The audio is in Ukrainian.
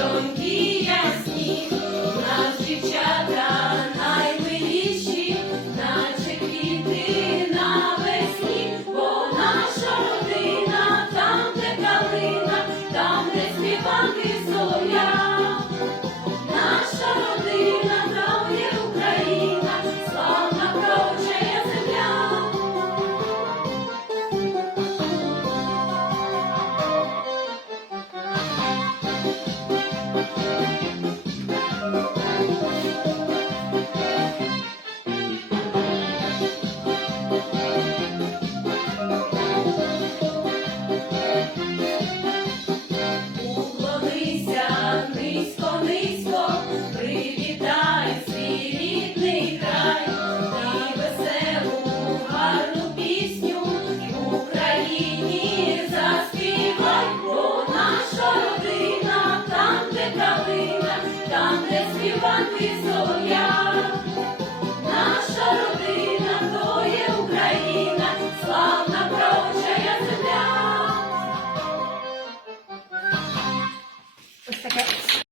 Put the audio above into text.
Jonquillas. солов'я, наша родина.